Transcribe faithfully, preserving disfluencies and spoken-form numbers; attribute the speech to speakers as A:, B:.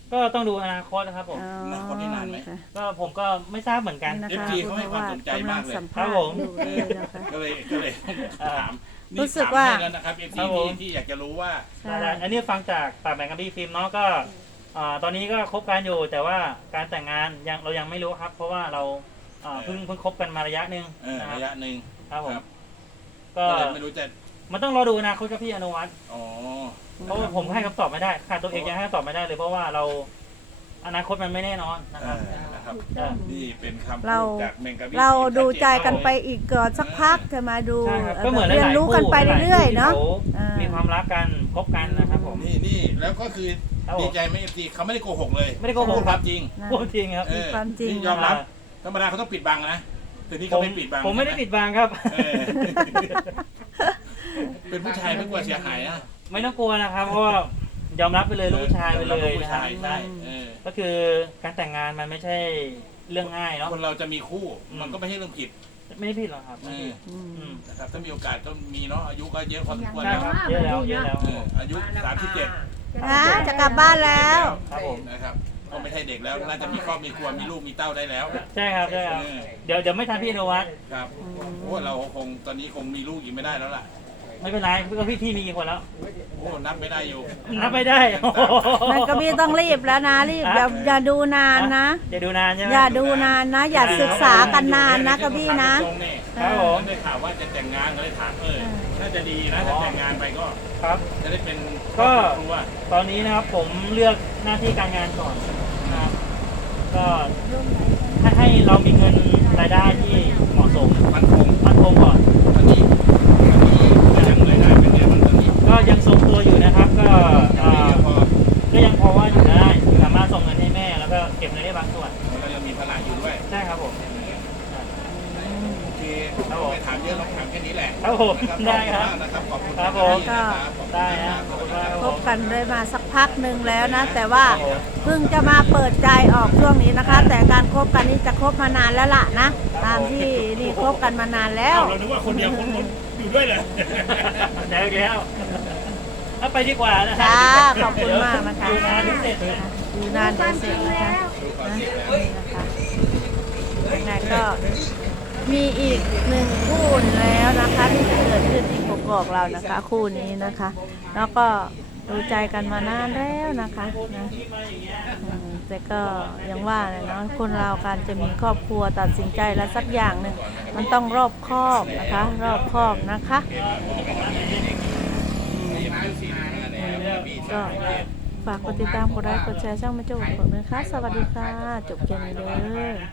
A: ก็ต้องดูอนาคตนะครับผม
B: อ๋อ
C: อนาคตนี่นานไหม
B: ค่ะ
A: ก็ผมก็ไม่ทราบเหมือนกัน
B: นี่นะ
C: เอฟ
B: คะ
C: ซี
B: คุณ
C: เขาให้ความสนใจมากเลย
B: กำลังสัม
A: ครั
B: ภา
A: บ
B: ษ
A: ผ
B: ณ์
A: ม
B: อยู่เลยนะคะ
C: ก็เลยก็เลยถาม
B: รู้
C: นี่
B: สึก
C: ถาม
B: ว่า
C: ให้แล้วนะครับเอฟ
A: ครั
C: ซี
A: บผม
C: ที่ที่อยากจะรู้ว่า
B: ใช่
A: ได้ๆอันนี้ฟังจากปากแบงกับพี่ฟิล์มเนาะก็อ่าตอนนี้ก็คบกันอยู่แต่ว่าการแต่งงานยังเรายังไม่รู้ครับ เพราะว่าเราอ่าเพิ่งเพิ่งคบกันมาระยะหนึ่ง
C: เออ
A: นะครั
C: ระ
A: บ
C: ยะหนึ่ง
A: ครับผม
C: ครับ
A: ก็
C: ก็เลยไม่รู้จะ
A: มันต้องรอดูอนาคตครับพี่อนุวัฒน์
C: อ๋อ
A: เพราะว่าผมให้คำตอบไม่ได้ค่ะตัวเองยังให้คำตอบไม่ได้เลยเพราะว่าเราอนาคตมันไม่แน่นอนนะ
C: เอ
A: ครับ
C: อนะครับ
A: เออ
C: นี่เป็นคำ
B: เรา
C: พูดจากแมงกะบี้
B: เรา
C: ที่
B: ดูใจ
C: ชัเจ
B: กันไปอีกก่อนสักพักจะมาดู
A: ใช่ครับ
B: เอ่อ
A: ก็เหมือนห
B: เรียน
A: ลายๆ
B: รู้กันไป
A: คู่
B: เรื่อย
A: หล
B: ๆเนาะ
A: ที่
B: อ่ามี
A: มีความรักกันคบกันนะครับผม
C: นี่นี่แล้วก็คือ
A: ครับผม
C: ดีใจไหมเอฟซีเขาไม่ได้โกหกเลย
A: ไม่ได้โกหก
C: พูดความจริง
B: นะ
A: พูดจริงครับ
C: เออ
B: ความจริง
C: นี่ยอมรับธรรมดาเขาต้องปิดบังนะแต่นี่
A: ผ
C: เขา
A: ม
C: ไม่ปิดบัง
A: ผมไม่ได้
C: ใช่ห
A: ปิดบังครับ
C: เออ เป็นผู้ชายไม่กลัวเสียหายนะ
A: ไม่ต้องกลัวนะครับเพราะว่ายอมรับไปเลยลูกผู้ชายไปเลย
C: ผู้
A: นะครับ
C: ชายใช่เออ
A: ก็คือการแต่งงานมันไม่ใช่เรื่องง่ายเนาะ
C: คนเราจะมีคู่
A: อืม
C: มันก็ไม่ใช่เรื่องผิด
A: ไม่ได้ผิดหรอกครับ
C: เอ
A: ไม่
C: อ
A: ผิด
B: อืม
A: อืม
C: นะครับถ้ามีโอกาสก็มีเนาะอายุก็เยอะพอสมควร
A: ใช่
C: แล้ว
A: ครับเยอะแล้วเยอะแล้ว
C: เอออายุสามสิบเจ็ด
B: อ่ะจะกลับบ้านแล้ว
A: ครับผม
C: นะครับก็ไม่ใช่เด็กแล้วน่าจะมีครอบมีครัวมีลูกมีเต้าได้แล้ว
A: ใช่ครับใช่ครับ
C: เออ
A: เดี๋ยวเดี๋ยวไม่ทันพี่อนุวัฒน์
C: ครับโอ้เราคงตอนนี้คงมีลูกอีกไม่ได้แล้วล่ะ
A: ไม่เป็นไรก็พี่พี่มีกี่คนแล้ว
C: โอ้นับไม่ได้อยู่
A: นับไม่ได้
B: มันก็มีต้องรีบแล้วนะรีบอย่าอย่าดูนานนะ
A: อย่าดูนานใช่ไหม
B: อย่าดูนานนะ อย่าศึกษากันนานนะกระบี้นะ
C: ตรงๆ
A: ครับผม
C: ได้ข่าวว่าจะแต่งงานก็เลยถามเออน่าจะดีนะถ้าแต่งงานไปก็
A: ครับ
C: จะได้เป็น
A: ก็
C: ครอบครัว
A: ตอนนี้นะครับผมเลือกหน้าที่การงานก่อนนะครับก็ให้ให้เรามีเงินรายได้ที่เหมาะสม
C: มันคง
A: มั่นคงก่อน
C: ตอนนี้ตอนนี้ก็ยังรายได้เป็นไงบ้างตอนนี้
A: ก็ยังทรงตัวอยู่นะครับ ก็
C: ยัง
A: เอ่
C: ไม่
A: อ
C: เยอะพอ
A: ก็ยังพอว่าอยู่ได้สามารถส่งเงินให้แม่แล้วก็เก็บเงินได้บางส่วน
C: เรายังมีพลังอยู่ด้วย
A: ใช่ครับผม
C: โอเค
A: ครับผม
C: ไปถามเยอะลองถามแค่นี้แหละ
A: ครับผม
C: นะครับ
A: ได้ครับ
C: ขอบคุณ
A: ครับ
C: มาก
A: ผม
C: นะครับขอบคุณ
A: ได้
C: นะ
A: ฮะขอบคุณมากครับ
B: ค
A: ผ
B: บ
A: ม
B: กันได้มาสักพักหนึ่งแล้วนะ แต่ว่าเพิ่งจะมาเปิดใจออกช่วงนี้นะคะ แต่การคบกันนี่จะคบมานานแล้วล่ะนะ ตามที่นี่คบกันมานานแล้ว
C: เรานึกว่าคนเดียวคนคนอยู่ด้วยเลย
A: เดี๋ยวแก้วเอาไปดีกว่านะ
B: จ้าขอบคุณมากนะคะ
A: อยู่นานที่เสร็จ
B: อยู่นานได้เสร็จนะคะนะนี่นะคะยังไงก็มีอีกหนึ่งคู่แล้วนะคะที่เกิดขึ้นที่กกอกเรานะคะ คู่นี้นะคะ แล้วก็ดูใจกันมานานแล้วนะคะนะอืมแต่ก็ยังว่าเลยเนาะคนเราการจะมีครอบครัวตัดสินใจแล้วสักอย่างหนึ่งมันต้องรอบคอบนะคะ รอบคอบนะคะก็ฝากกดติดตามกดไลค์กดแชร์ช่องมาจุกผมนะคะสวัสดีค่ะจบเกมนี้เลย